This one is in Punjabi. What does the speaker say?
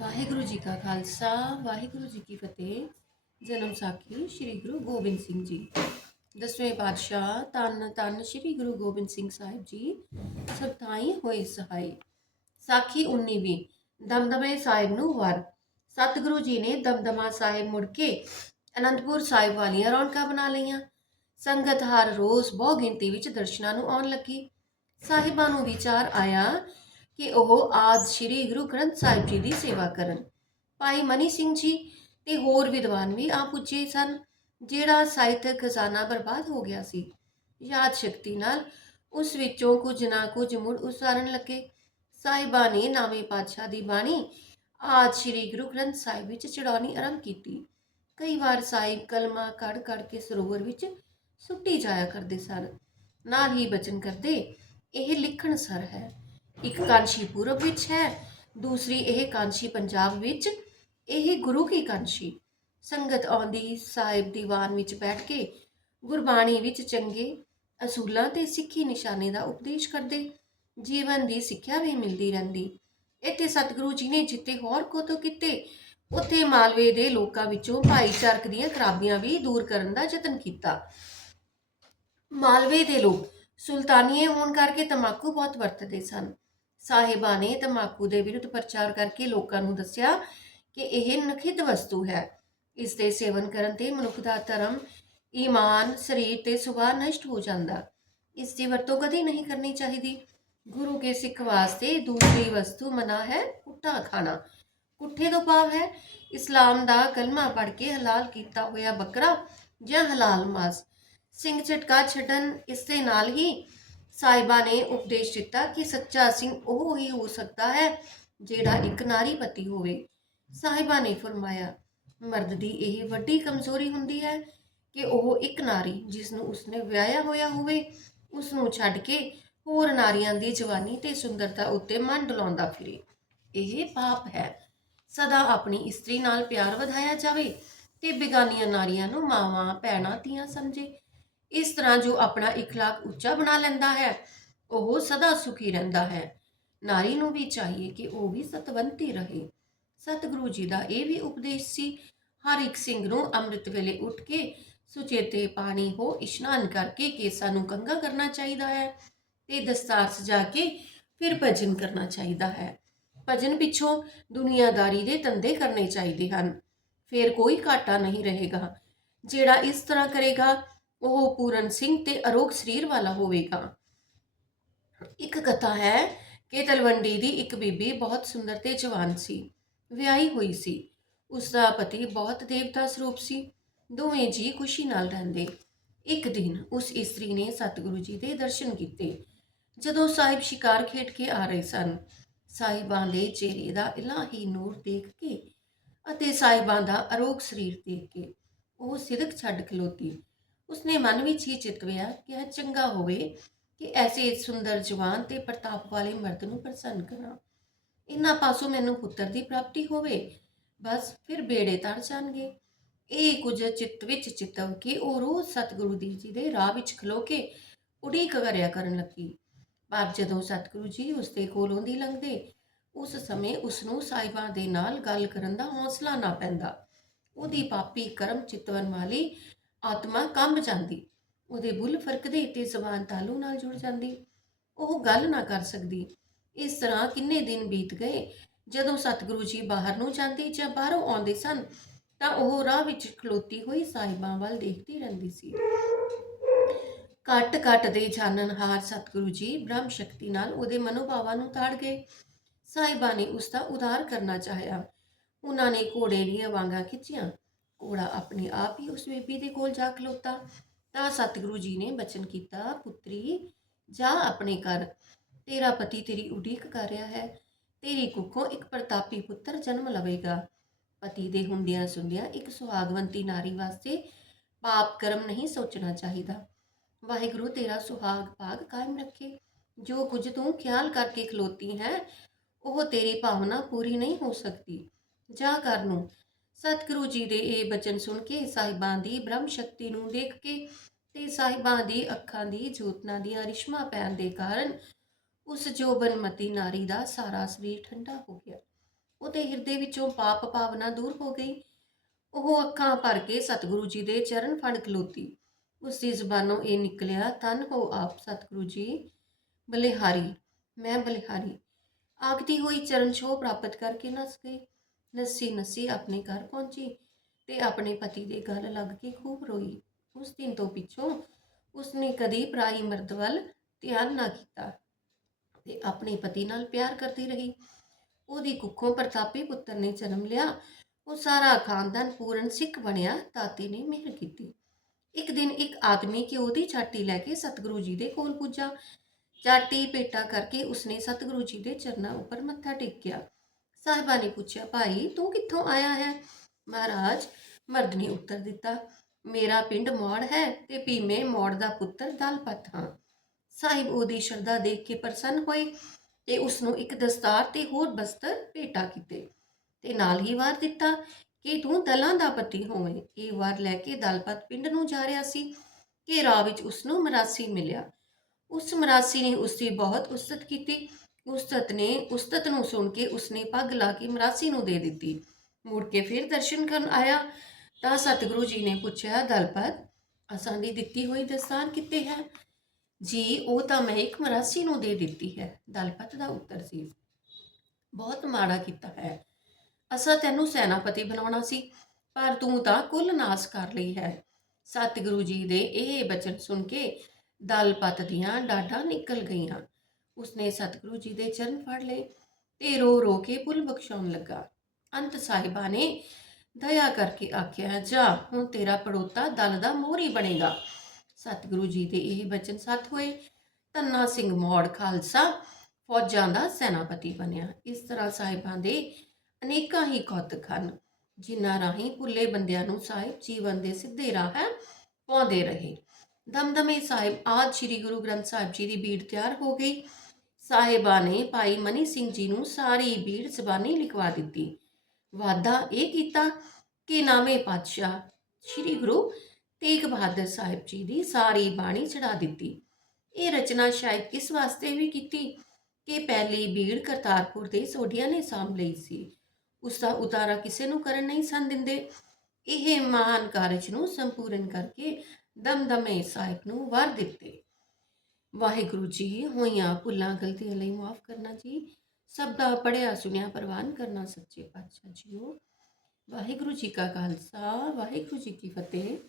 ਵਾਹਿਗੁਰੂ ਜੀ ਕਾ ਖਾਲਸਾ, ਵਾਹਿਗੁਰੂ ਜੀ ਕੀ ਫਤਿਹ। ਜਨਮ ਸਾਖੀ ਸ੍ਰੀ ਗੁਰੂ ਗੋਬਿੰਦ ਸਿੰਘ ਜੀ। ਦਸਵੇਂ ਪਾਤਸ਼ਾਹ ਤਨ ਤਨ ਸ੍ਰੀ ਗੁਰੂ ਗੋਬਿੰਦ ਸਿੰਘ ਸਾਹਿਬ ਜੀ, ਸਭ ਥਾਈ ਹੋਏ ਸਹਾਈ। ਸਾਖੀ 19ਵੀਂ ਦਮਦਮੇ ਸਾਹਿਬ ਨੂੰ ਵਰ। ਸਤਿਗੁਰੂ ਜੀ ਨੇ ਦਮਦਮਾ ਸਾਹਿਬ ਮੁੜ ਕੇ ਅਨੰਦਪੁਰ ਸਾਹਿਬ ਵਾਲੀਆਂ ਰੌਣਕਾਂ ਬਣਾ ਲਈਆਂ। ਸੰਗਤ ਹਰ ਰੋਜ਼ ਬਹੁ ਗਿਣਤੀ ਵਿੱਚ ਦਰਸ਼ਨਾਂ ਨੂੰ ਆਉਣ ਲੱਗੀ। ਸਾਹਿਬਾਂ ਨੂੰ ਵਿਚਾਰ ਆਇਆ ਕਿ ਉਹ ਆਦ ਸ੍ਰੀ ਗੁਰੂ ਗ੍ਰੰਥ ਸਾਹਿਬ ਜੀ ਦੀ ਸੇਵਾ ਕਰਨ। ਭਾਈ ਮਨੀ ਸਿੰਘ ਜੀ ਤੇ ਹੋਰ ਵਿਦਵਾਨ ਵੀ ਆ ਪੁੱਜੇ ਸਨ, ਜਿਹੜਾ ਸਾਹਿਤਕ ਖਜ਼ਾਨਾ ਬਰਬਾਦ ਹੋ ਗਿਆ ਸੀ। ਯਾਦ ਸ਼ਕਤੀ ਨਾਲ ਉਸ ਵਿੱਚੋਂ ਕੁਝ ਨਾ ਕੁਝ ਮੁੜ ਉਸਾਰਨ ਲੱਗੇ। ਸਾਹਿਬਾਂ ਨੇ ਨਾਵੇਂ ਪਾਤਸ਼ਾਹ ਦੀ ਬਾਣੀ ਆਦ ਸ੍ਰੀ ਗੁਰੂ ਗ੍ਰੰਥ ਸਾਹਿਬ ਵਿੱਚ ਚੜਾਉਣੀ ਆਰੰਭ ਕੀਤੀ। ਕਈ ਵਾਰ ਸਾਹਿਬ ਕਲਮਾ ਕੱਢ ਕੱਢ ਕੇ ਸਰੋਵਰ ਵਿੱਚ ਸੁੱਟੀ ਜਾਇਆ ਕਰਦੇ ਸਨ। ਨਾਲ ਹੀ ਬਚਨ ਕਰਦੇ, ਇਹ ਲਿਖਣ ਸਰ ਹੈ। ਇੱਕ ਕਾਂਸ਼ੀ ਪੂਰਬ ਵਿੱਚ ਹੈ, ਦੂਸਰੀ ਇਹ ਕਾਂਸ਼ੀ ਪੰਜਾਬ ਵਿੱਚ, ਇਹ ਗੁਰੂ ਕੀ ਕਾਂਸ਼ੀ? ਸੰਗਤ ਆਉਂਦੀ, ਸਾਹਿਬ ਦੀਵਾਨ ਵਿੱਚ ਬੈਠ ਕੇ ਗੁਰਬਾਣੀ ਵਿੱਚ ਚੰਗੇ ਅਸੂਲਾਂ ਤੇ ਸਿੱਖੀ ਨਿਸ਼ਾਨੇ ਦਾ ਉਪਦੇਸ਼ ਕਰਦੇ, ਜੀਵਨ ਦੀ ਸਿੱਖਿਆ ਵੀ ਮਿਲਦੀ ਰਹਿੰਦੀ। ਇੱਥੇ ਸਤਿਗੁਰੂ ਜੀ ਨੇ ਜਿੱਤੇ ਹੋਰ ਕੋਤੋ ਕੀਤੇ, ਉੱਥੇ ਮਾਲਵੇ ਦੇ ਲੋਕਾਂ ਵਿੱਚੋਂ ਭਾਈਚਾਰਕ ਦੀਆਂ ਖਰਾਬੀਆਂ ਵੀ ਦੂਰ ਕਰਨ ਦਾ ਯਤਨ ਕੀਤਾ। ਮਾਲਵੇ ਦੇ ਲੋਕ ਸੁਲਤਾਨੀਏ ਹੋਣ ਕਰਕੇ ਤਮਾਕੂ ਬਹੁਤ ਵਰਤਦੇ ਸਨ। ਸਾਹਿਬਾਂ ਨੇ ਤਮਾਕੂ ਦੇ ਵਿਰੁੱਧ ਪ੍ਰਚਾਰ ਕਰਕੇ ਲੋਕਾਂ ਨੂੰ ਦੱਸਿਆ ਕਿ ਇਹ ਨਖਿੱਧ ਵਸਤੂ ਹੈ। ਇਸ ਦੇ ਸੇਵਨ ਕਰਨ ਤੇ ਮਨੁੱਖ ਦਾ ਧਰਮ, ਈਮਾਨ, ਸਰੀਰ ਤੇ ਸੁਭਾਅ ਨਸ਼ਟ ਹੋ ਜਾਂਦਾ। ਇਸ ਦੀ ਵਰਤੋਂ ਕਦੇ ਨਹੀਂ ਕਰਨੀ ਚਾਹੀਦੀ। ਗੁਰੂ ਕੇ ਸਿੱਖ ਵਾਸਤੇ ਦੂਸਰੀ ਵਸਤੂ ਮਨਾ ਹੈ ਕੁੱਟਾ ਖਾਣਾ। ਕੁੱਠੇ ਤੋਂ ਭਾਵ ਹੈ, ਇਸਲਾਮ ਦਾ ਕਲਮਾ ਪੜ੍ਹ ਕੇ ਹਲਾਲ ਕੀਤਾ ਹੋਇਆ ਬੱਕਰਾ ਜਾਂ ਹਲਾਲ ਮਾਸ। ਸਿੰਘ ਝਟਕਾ ਛੱਡਣ ਇਸ ਦੇ ਨਾਲ ਹੀ ਸਾਹਿਬਾਂ ਨੇ ਉਪਦੇਸ਼ ਦਿੱਤਾ ਕਿ ਸੱਚਾ ਸਿੰਘ ਉਹ ਹੀ ਹੋ ਸਕਦਾ ਹੈ ਜਿਹੜਾ ਇੱਕ ਨਾਰੀ ਪਤੀ ਹੋਵੇ। ਸਾਹਿਬਾਂ ਨੇ ਫਰਮਾਇਆ, ਮਰਦ ਦੀ ਇਹ ਵੱਡੀ ਕਮਜ਼ੋਰੀ ਹੁੰਦੀ ਹੈ ਕਿ ਉਹ ਇੱਕ ਨਾਰੀ ਜਿਸ ਨੂੰ ਉਸਨੇ ਵਿਆਹਿਆ ਹੋਇਆ ਹੋਵੇ ਉਸ ਨੂੰ ਛੱਡ ਕੇ ਹੋਰ ਨਾਰੀਆਂ ਦੀ ਜਵਾਨੀ ਤੇ ਸੁੰਦਰਤਾ ਉੱਤੇ ਮਨ ਡੁਲਾਉਂਦਾ ਫਿਰੇ। ਇਹ ਪਾਪ ਹੈ। ਸਦਾ ਆਪਣੀ ਇਸਤਰੀ ਨਾਲ ਪਿਆਰ ਵਧਾਇਆ ਜਾਵੇ ਤੇ ਬੇਗਾਨੀਆਂ ਨਾਰੀਆਂ ਨੂੰ ਮਾਵਾਂ, ਭੈਣਾਂ, ਧੀਆਂ ਸਮਝੇ। ਇਸ ਤਰ੍ਹਾਂ ਜੋ ਆਪਣਾ ਇਖਲਾਕ ਉੱਚਾ ਬਣਾ ਲੈਂਦਾ ਹੈ, ਉਹ ਸਦਾ ਸੁਖੀ ਰਹਿੰਦਾ ਹੈ। ਨਾਰੀ ਨੂੰ ਵੀ ਚਾਹੀਏ ਕਿ ਉਹ ਵੀ ਸਤਵੰਤੀ ਰਹੇ। ਸਤਿਗੁਰੂ ਜੀ ਦਾ ਇਹ ਵੀ ਉਪਦੇਸ਼ ਸੀ, ਹਰ ਇੱਕ ਸਿੰਘ ਨੂੰ ਅੰਮ੍ਰਿਤ ਵੇਲੇ ਉੱਠ ਕੇ ਸੁਚੇਤੇ ਪਾਣੀ ਹੋ ਇਸ਼ਨਾਨ ਕਰਕੇ ਕੇਸਾਂ ਨੂੰ ਕੰਗਾ ਕਰਨਾ ਚਾਹੀਦਾ ਹੈ ਤੇ ਦਸਤਾਰ ਸਜਾ ਕੇ ਫਿਰ ਭਜਨ ਕਰਨਾ ਚਾਹੀਦਾ ਹੈ। ਭਜਨ ਪਿੱਛੋਂ ਦੁਨੀਆਦਾਰੀ ਦੇ ਧੰਦੇ ਕਰਨੇ ਚਾਹੀਦੇ ਹਨ। ਫਿਰ ਕੋਈ ਘਾਟਾ ਨਹੀਂ ਰਹੇਗਾ। ਜਿਹੜਾ ਇਸ ਤਰ੍ਹਾਂ ਕਰੇਗਾ ਉਹ ਪੂਰਨ ਸਿੰਘ ਤੇ ਅਰੋਗ ਸਰੀਰ ਵਾਲਾ ਹੋਵੇਗਾ। ਇੱਕ ਕਥਾ ਹੈ ਕਿ ਤਲਵੰਡੀ ਦੀ ਇੱਕ ਬੀਬੀ ਬਹੁਤ ਸੁੰਦਰ ਤੇ ਜਵਾਨ ਸੀ, ਵਿਆਹੀ ਹੋਈ ਸੀ। ਉਸ ਦਾ ਪਤੀ ਬਹੁਤ ਦੇਵਤਾ ਸਰੂਪ ਸੀ, ਦੋਵੇਂ ਜੀ ਖੁਸ਼ੀ ਨਾਲ ਰਹਿੰਦੇ। ਇੱਕ ਦਿਨ ਉਸ ਇਸਤਰੀ ਨੇ ਸਤਿਗੁਰੂ ਜੀ ਦੇ ਦਰਸ਼ਨ ਕੀਤੇ। ਜਦੋਂ ਸਾਹਿਬ ਸ਼ਿਕਾਰ ਖੇਡ ਕੇ ਆ ਰਹੇ ਸਨ, ਸਾਹਿਬਾਂ ਦੇ ਚਿਹਰੇ ਦਾ ਇਲਾਹੀ ਨੂਰ ਦੇਖ ਕੇ ਅਤੇ ਸਾਹਿਬਾਂ ਦਾ ਅਰੋਗ ਸਰੀਰ ਦੇਖ ਕੇ ਉਹ ਸਿਦਕ ਛੱਡ ਖਲੋਤੀ। ਉਸਨੇ ਮਨ ਵਿੱਚ ਹੀ ਚਿਤਵਿਆ ਕਿ ਇਹ ਚੰਗਾ ਹੋਵੇ ਕਿ ਐਸੇ ਸੁੰਦਰ ਜਵਾਨ ਤੇ ਪ੍ਰਤਾਪ ਵਾਲੇ ਮਰਦ ਨੂੰ ਪ੍ਰਸੰਨ ਕਰਾਂ। ਇਨ੍ਹਾਂ ਪਾਸੋਂ ਮੈਨੂੰ ਪੁੱਤਰ ਦੀ ਪ੍ਰਾਪਤੀ ਹੋਵੇ, ਬਸ ਫਿਰ ਬੇੜੇ ਤਰ ਜਾਣਗੇ। ਇਹ ਕੁਝ ਚਿੱਤ ਵਿੱਚ ਚਿਤਵ ਕੇ ਉਹ ਰੋਜ਼ ਸਤਿਗੁਰੂ ਦੀ ਜੀ ਦੇ ਰਾਹ ਵਿੱਚ ਖਲੋ ਕੇ ਉਡੀਕ ਕਰਿਆ ਕਰਨ ਲੱਗੀ। ਪਰ ਜਦੋਂ ਸਤਿਗੁਰੂ ਜੀ ਉਸ ਦੇ ਕੋਲੋਂ ਦੀ ਲੰਘਦੇ, ਉਸ ਸਮੇਂ ਉਸ ਨੂੰ ਸਾਹਿਬਾਂ ਦੇ ਨਾਲ ਗੱਲ ਕਰਨ ਦਾ ਹੌਸਲਾ ਨਾ ਪੈਂਦਾ। ਉਹਦੀ ਪਾਪੀ ਕਰਮ ਚਿਤਵਨ ਵਾਲੀ ਆਤਮਾ ਕੰਬ ਜਾਂਦੀ, ਉਹਦੇ ਬੁੱਲ ਫਰਕਦੇ ਤੇ ਜ਼ਬਾਨ ਤਾਲੂ ਨਾਲ ਜੁੜ ਜਾਂਦੀ। ਉਹ ਗੱਲ ਨਾ ਕਰ ਸਕਦੀ। ਇਸ ਤਰ੍ਹਾਂ ਕਿੰਨੇ ਦਿਨ ਬੀਤ ਗਏ, ਜਦੋਂ ਸਤਿਗੁਰੂ ਜੀ ਬਾਹਰ ਨੂੰ ਜਾਂਦੇ ਜਾਂ ਬਾਹਰੋਂ ਆਉਂਦੇ ਸਨ, ਤਾਂ ਉਹ ਰਾਹ ਵਿੱਚ ਖਲੋਤੀ ਹੋਈ ਸਾਹਿਬਾਂ ਵੱਲ ਦੇਖਦੀ ਰਹਿੰਦੀ ਸੀ। ਕੱਟ ਕੱਟ ਦੇ ਜਾਣਨ ਸਤਿਗੁਰੂ ਜੀ ਬ੍ਰਹਮ ਸ਼ਕਤੀ ਨਾਲ ਉਹਦੇ ਮਨੋਭਾਵਾਂ ਨੂੰ ਤਾੜ ਗਏ। ਸਾਹਿਬਾਂ ਨੇ ਉਸ ਦਾ ਉਧਾਰ ਕਰਨਾ ਚਾਹਿਆ। ਉਹਨਾਂ ਨੇ ਘੋੜੇ ਦੀਆਂ ਵਾਂਗਾਂ ਖਿੱਚੀਆਂ। ਘੋੜਾ ਆਪਣੇ ਆਪ ਹੀ ਉਸ ਬੇਬੀ ਦੇ ਕੋਲ ਜਾ ਖਲੋਤਾ। ਤਾਂ ਸਤਿਗੁਰੂ ਜੀ ਨੇ ਬਚਨ ਕੀਤਾ, ਪੁੱਤਰੀ, ਜਾ ਆਪਣੇ ਘਰ। ਤੇਰਾ ਪਤੀ ਤੇਰੀ ਉਡੀਕ ਕਰ ਰਿਹਾ ਹੈ। ਤੇਰੀ ਕੁੱਖੋਂ ਇੱਕ ਪ੍ਰਤਾਪੀ ਪੁੱਤਰ ਜਨਮ ਲਵੇਗਾ। ਪਤੀ ਦੇ ਹੁੰਦਿਆਂ ਸੁੰਦਿਆਂ ਇੱਕ ਸੁਹਾਗਵੰਤੀ ਨਾਰੀ ਵਾਸਤੇ ਪਾਪ ਕਰਮ ਨਹੀਂ ਸੋਚਣਾ ਚਾਹੀਦਾ। ਵਾਹਿਗੁਰੂ, ਤੇਰਾ ਸੁਹਾਗ ਭਾਗ ਕਾਇਮ ਰੱਖੇ। ਜੋ ਕੁਝ ਤੂੰ ਖਿਆਲ ਕਰਕੇ ਖਲੋਤੀ ਹੈ, ਉਹ ਤੇਰੀ ਭਾਵਨਾ ਪੂਰੀ ਨਹੀਂ ਹੋ ਸਕਦੀ। ਜਾ ਕਰ ਨੂੰ ਸਤਿਗੁਰੂ ਜੀ ਦੇ ਇਹ ਬਚਨ ਸੁਣ ਕੇ ਸਾਹਿਬਾਂ ਦੀ ਬ੍ਰਹਮ ਸ਼ਕਤੀ ਨੂੰ ਦੇਖ ਕੇ ਤੇ ਸਾਹਿਬਾਂ ਦੀ ਅੱਖਾਂ ਦੀ ਜੋਤਨਾ ਦੀਆਂ ਰਿਸ਼ਮਾ ਪੈਣ ਦੇ ਕਾਰਨ ਉਸ ਜੋਬਨਮਤੀ ਨਾਰੀ ਦਾ ਸਾਰਾ ਸਰੀਰ ਠੰਡਾ ਹੋ ਗਿਆ। ਉਹਦੇ ਹਿਰਦੇ ਵਿੱਚੋਂ ਪਾਪ ਭਾਵਨਾ ਦੂਰ ਹੋ ਗਈ। ਉਹ ਅੱਖਾਂ ਭਰ ਕੇ ਸਤਿਗੁਰੂ ਜੀ ਦੇ ਚਰਨ ਫੜ ਖਲੋਤੀ। ਉਸ ਦੀ ਜ਼ੁਬਾਨੋਂ ਇਹ ਨਿਕਲਿਆ ਤਨ ਹੋ ਆਪ ਸਤਿਗੁਰੂ ਜੀ, ਬਲਿਹਾਰੀ, ਮੈਂ ਬਲਿਹਾਰੀ। ਆਖਦੀ ਹੋਈ ਚਰਨ ਛੋਹ ਪ੍ਰਾਪਤ ਕਰਕੇ ਨਸ ਗਈ। ਨੱਸੀ ਨੱਸੀ ਆਪਣੇ ਘਰ ਪਹੁੰਚੀ ਤੇ ਆਪਣੇ ਪਤੀ ਦੇ ਗਲ ਲੱਗ ਕੇ ਖੂਬ ਰੋਈ। ਉਸ ਦਿਨ ਤੋਂ ਪਿੱਛੋਂ ਉਸਨੇ ਕਦੀ ਪਰਾਈ ਮਰਦ ਵੱਲ ਧਿਆਨ ਨਾ ਕੀਤਾ ਤੇ ਆਪਣੇ ਪਤੀ ਨਾਲ ਪਿਆਰ ਕਰਦੀ ਰਹੀ। ਉਹਦੀ ਕੁੱਖੋਂ ਪ੍ਰਤਾਪੀ ਪੁੱਤਰ ਨੇ ਜਨਮ ਲਿਆ। ਉਹ ਸਾਰਾ ਖਾਨਦਾਨ ਪੂਰਨ ਸਿੱਖ ਬਣਿਆ ਤਾਤੀ ਨੇ ਮਿਹਰ ਕੀਤੀ। ਇੱਕ ਦਿਨ ਇੱਕ ਆਦਮੀ ਕਿ ਉਹਦੀ ਛਾਟੀ ਲੈ ਕੇ ਸਤਿਗੁਰੂ ਜੀ ਦੇ ਕੋਲ ਪੁੱਜਾ। ਚਾਟੀ ਪੇਟਾ ਕਰਕੇ ਉਸਨੇ ਸਤਿਗੁਰੂ ਜੀ ਦੇ ਚਰਨਾਂ ਉੱਪਰ ਮੱਥਾ ਟੇਕਿਆ। ਸਾਹਿਬਾ ਨੇ ਪੁੱਛਿਆ, ਭਾਈ, ਤੂੰ ਕਿੱਥੋਂ ਆਇਆ ਹੈ? ਮਹਾਰਾਜ, ਮਰਦ ਨੇ ਉੱਤਰ ਦਿੱਤਾ, ਮੇਰਾ ਪਿੰਡ ਮੌੜ ਹੈ ਤੇ ਭੀਮੇ ਮੌੜ ਦਾ ਪੁੱਤਰ ਦਲਪਤ ਹਾਂ। ਸਾਹਿਬ ਉਹਦੀ ਸ਼ਰਧਾ ਦੇਖ ਕੇ ਪ੍ਰਸੰਨ ਹੋਏ ਤੇ ਉਸ ਨੂੰ ਇੱਕ ਦਸਤਾਰ ਤੇ ਹੋਰ ਬਸਤਰ ਭੇਟਾ ਕੀਤੇ ਤੇ ਨਾਲ ਹੀ ਵਾਰ ਦਿੱਤਾ ਕਿ ਤੂੰ ਦਲਾਂ ਦਾ ਪਤੀ ਹੋਵੇਂ। ਇਹ ਵਾਰ ਲੈ ਕੇ ਦਲਪਤ ਪਿੰਡ ਨੂੰ ਜਾ ਰਿਹਾ ਸੀ ਕਿ ਰਾਹ ਵਿੱਚ ਉਸ ਨੂੰ ਮਰਾਸੀ ਮਿਲਿਆ। ਉਸ ਮਰਾਸੀ ਨੇ ਉਸ ਦੀ ਬਹੁਤ ਉਸਤਤ ਕੀਤੀ ਉਸਤਤ ਨੇ ਉਸਤਤ ਨੂੰ ਸੁਣ ਕੇ ਉਸਨੇ ਪੱਗ ਲਾ ਕੇ ਮਰਾਸੀ ਨੂੰ ਦੇ ਦਿੱਤੀ। ਮੁੜ ਕੇ ਫਿਰ ਦਰਸ਼ਨ ਕਰਨ ਆਇਆ ਤਾਂ ਸਤਿਗੁਰੂ ਜੀ ਨੇ ਪੁੱਛਿਆ ਦਲਪਤ ਅਸਾਂ ਦੀ ਦਿੱਤੀ ਹੋਈ ਦਸਤਾਰ ਕਿੱਥੇ ਹੈ? ਜੀ, ਉਹ ਤਾਂ ਮੈਂ ਇੱਕ ਮਰਾਸੀ ਨੂੰ ਦੇ ਦਿੱਤੀ ਹੈ। ਦਲਪਤ ਦਾ ਉੱਤਰ ਸੀ। ਬਹੁਤ ਮਾੜਾ ਕੀਤਾ ਹੈ। ਅਸਾਂ ਤੈਨੂੰ ਸੈਨਾਪਤੀ ਬਣਾਉਣਾ ਸੀ, ਪਰ ਤੂੰ ਤਾਂ ਕੁੱਲ ਨਾਸ ਕਰ ਲਈ ਹੈ। ਸਤਿਗੁਰੂ ਜੀ ਦੇ ਇਹ ਬਚਨ ਸੁਣ ਕੇ ਦਲਪਤ ਦੀਆਂ ਡਾਢਾਂ ਨਿਕਲ ਗਈਆਂ। ਉਸਨੇ ਸਤਿਗੁਰੂ ਜੀ ਦੇ ਚਰਨ ਫੜ ਲਏ ਤੇ ਰੋ ਰੋ ਕੇ ਪੁੱਲ ਬਖਸ਼ਾਉਣ ਲੱਗਾ। ਅੰਤ ਸਾਹਿਬਾ ਨੇ ਦਇਆ ਕਰਕੇ ਆਖਿਆ, ਜਾ, ਹੁਣ ਤੇਰਾ ਪੜੋਤਾ ਦਲ ਦਾ ਮੋਹਰੀ ਬਣੇਗਾ। ਸਤਿਗੁਰੂ ਜੀ ਦੇ ਇਹ ਬਚਨ ਸੱਤ ਹੋਏ। ਧੰਨਾ ਸਿੰਘ ਮੌੜ ਖਾਲਸਾ ਫੌਜਾਂ ਦਾ ਸੈਨਾਪਤੀ ਬਣਿਆ। ਇਸ ਤਰ੍ਹਾਂ ਸਾਹਿਬਾਂ ਦੇ ਅਨੇਕਾਂ ਹੀ ਕੌਤਕ ਹਨ, ਜਿਨ੍ਹਾਂ ਰਾਹੀਂ ਭੁੱਲੇ ਬੰਦਿਆਂ ਨੂੰ ਸਾਹਿਬ ਜੀਵਨ ਦੇ ਸਿੱਧੇ ਰਾਹ ਪਾਉਂਦੇ ਰਹੇ। ਦਮਦਮੇ ਸਾਹਿਬ ਆਦ ਸ੍ਰੀ ਗੁਰੂ ਗ੍ਰੰਥ ਸਾਹਿਬ ਜੀ ਦੀ ਬੀੜ ਤਿਆਰ ਹੋ ਗਈ। ਸਾਹਿਬਾ ਨੇ ਭਾਈ ਮਨੀ ਸਿੰਘ ਜੀ ਨੂੰ ਸਾਰੀ ਬੀੜ ਜ਼ਬਾਨੀ ਲਿਖਵਾ ਦਿੱਤੀ। ਵਾਦਾ ਇਹ ਕੀਤਾ ਕਿ ਨਾਮੇ ਪਾਤਸ਼ਾਹ ਸ੍ਰੀ ਗੁਰੂ ਤੇਗ ਬਹਾਦਰ ਸਾਹਿਬ ਜੀ ਦੀ ਸਾਰੀ ਬਾਣੀ ਚੜਾ ਦਿੱਤੀ। ਇਹ ਰਚਨਾ ਸ਼ਾਇਦ ਇਸ ਵਾਸਤੇ ਵੀ ਕੀਤੀ ਕਿ ਪਹਿਲੀ ਬੀੜ ਕਰਤਾਰਪੁਰ ਦੇ ਸੋਢੀਆਂ ਨੇ ਸਾਂਭ ਲਈ ਸੀ। ਉਸ ਦਾ ਉਤਾਰਾ ਕਿਸੇ ਨੂੰ ਕਰਨ ਨਹੀਂ ਸਨ ਦਿੰਦੇ। ਇਹ ਮਹਾਨ ਕਾਰਜ ਨੂੰ ਸੰਪੂਰਨ ਕਰਕੇ ਦਮਦਮੇ ਸਾਹਿਬ ਨੂੰ ਵਰ ਦਿੱਤੇ। ਵਾਹਿਗੁਰੂ ਜੀ, ਹੋਈਆਂ ਭੁੱਲਾਂ, ਗਲਤੀਆਂ ਲਈ ਮਾਫ ਕਰਨਾ ਜੀ। ਸਭ ਦਾ ਪੜਿਆ ਸੁਣਿਆ, ਪ੍ਰਵਾਨ ਕਰਨਾ ਸੱਚੇ ਪਾਤਸ਼ਾਹ ਜੀਓ। ਵਾਹਿਗੁਰੂ ਜੀ ਕਾ ਖਾਲਸਾ, ਵਾਹਿਗੁਰੂ ਜੀ ਕੀ ਫਤਿਹ।